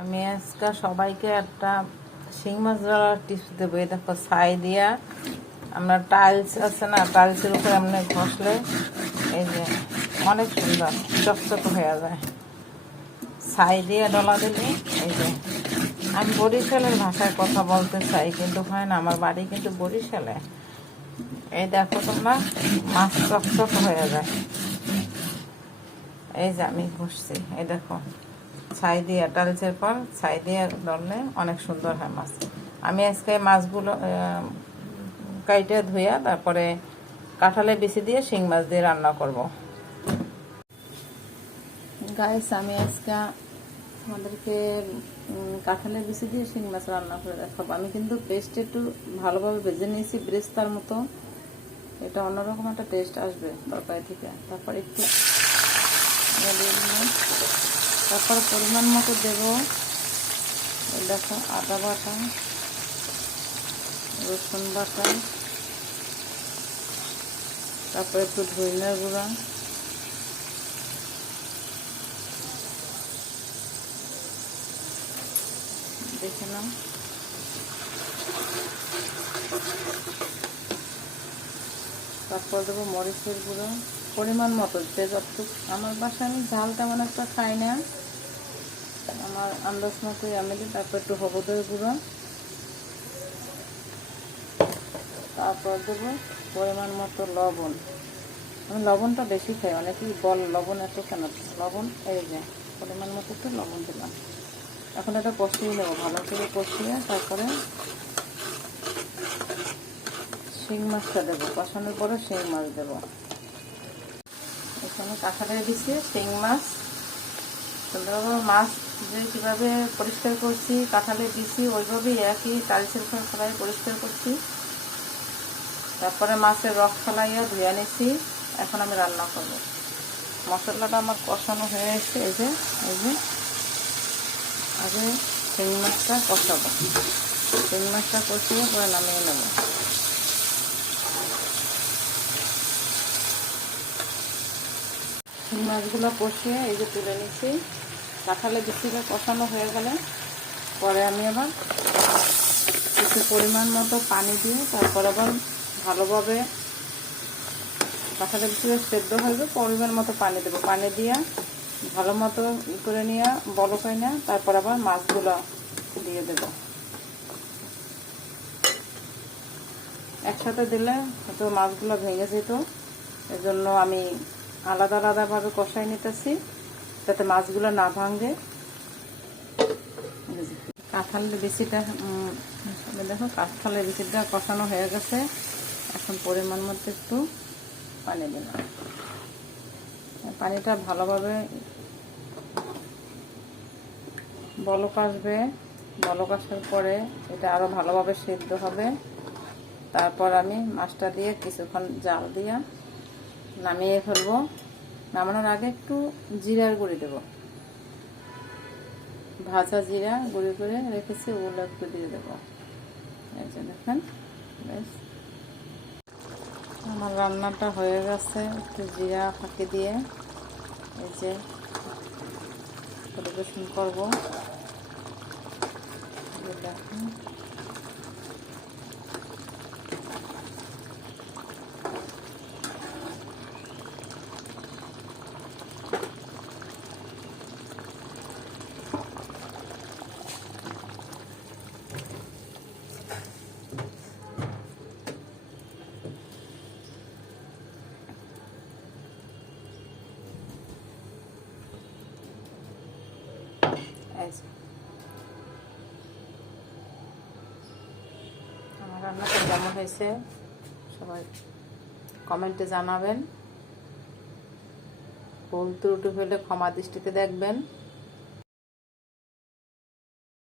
আমি আজকে সবাইকে একটা শিং মাছ ধরার টিপস দেবো। এই দেখো, ছাই দিয়া আমরা টাইলস আছে না, টাইলসের উপরে এমনি ঘষলে এই যে অনেক সুন্দর চকচক হয়ে যায়। ছাই দিয়ে ডলা দিলে এই যে, আমি বরিশালের ভাষায় কথা বলতে চাই কিন্তু হয় না, আমার বাড়ি কিন্তু বরিশালে। এই দেখো তোমরা, মাছ চকচক হয়ে যায়। এই যে আমি ঘষছি, এই দেখো ছাই দিয়ে টালচের পর ছাই দিয়ে ধরলে অনেক সুন্দর হয় মাছ। আমি আজকে মাছগুলো কাইটে ধুইয়া তারপরে কাঁঠালে বিচি দিয়ে শিং মাছ দিয়ে রান্না করব। গাইস, আমি আজকে আমাদেরকে কাঁঠালের বিচি দিয়ে শিং মাছ রান্না করে দেখাবো। আমি কিন্তু পেস্ট একটু ভালোভাবে ভেজে নিয়েছি, ব্রেস্তার মতো। এটা অন্যরকম একটা টেস্ট আসবে তরকারি থেকে। তারপর একটু তারপর পরিমাণ মতো দেব, দেখো, আদা বাটা, রসুন বাটা, তারপর একটু ধনিয়ার গুঁড়া, দেখে নাও। তারপর দেবো মরিচের গুঁড়ো পরিমাণ মতো, যে যতটুকু। আমার বাসায় আমি ঝাল তেমন একটা খাই না, আমার আন্দাজ মতোই আমি দিই। তারপর একটু হলুদের গুঁড়ো, তারপর দেবো পরিমাণ মতো লবণ। আমি লবণটা বেশি খাই, অনেকেই বল লবণ এত কেন। লবণ এই যে পরিমাণ মতো একটু লবণ দিলাম। এখন এটা কষিয়ে নেবো, ভালো করে কষিয়ে তারপরে শিং মাছটা দেবো। কষানোর পরে শিং মাছ দেবো। এখানে কাঁঠালের বিচি, শিং মাছ, সুন্দরভাবে মাছ যে কীভাবে পরিষ্কার করছি কাঁঠালের বিচি ওইভাবেই একই টাইলসের উপর ফেলাই পরিষ্কার করছি। তারপরে মাছের রস ফেলাইয়া ধুয়ে নিছি। এখন আমি রান্না করব। মশলাটা আমার কষানো হয়ে এসেছে। এই যে আগে শিং মাছটা কষাবো। শিং মাছটা কষিয়ে পরে নামিয়ে নেব। শিং মাছগুলো কষিয়ে এই যে তুলে নিচ্ছি। কাঁঠালের বিচিটা কষানো হয়ে গেলে পরে আমি আবার কিছু পরিমাণ মতো পানি দিয়ে তারপর আবার ভালোভাবে কাঁঠালের বিচিটা সেদ্ধ হয়ে পরিমাণ মতো পানি দেবো। পানি দিয়ে ভালো মতো করে নিয়ে বলক হয় না, তারপর আবার মাছগুলো দিয়ে দেব। একসাথে দিলে হয়তো মাছগুলো ভেঙে যেত, এজন্য আমি আলাদা আলাদাভাবে কষাই নিতেছি যাতে মাছগুলো না ভাঙে। কাঁঠালের বিচিটা দেখো, কাঁঠালের বিচিটা কষানো হয়ে গেছে। এখন পরিমাণ মতো একটু পানি দিলাম। পানিটা ভালোভাবে বলক আসবে। বলক আসার পরে এটা আরও ভালোভাবে সেদ্ধ হবে। তারপর আমি মাছটা দিয়ে কিছুক্ষণ জাল দিয়ে নামিয়ে ফেলবো। নামানোর আগে একটু জিরার গুঁড়ি দেবো, ভাজা জিরা গুঁড়ি করে রেখেছি, ওগুলো একটু দিয়ে দেবো। এই যে দেখেন, বেশ আমার রান্নাটা হয়ে গেছে। একটু জিরা ফাঁকি দিয়ে এই যে পরিবেশন করবো। দেখেন, আমার রান্নাটা কেমন হয়েছে সবাই কমেন্টে জানাবেন। ভুল ত্রুটি হলে ক্ষমা দৃষ্টিতে দেখবেন।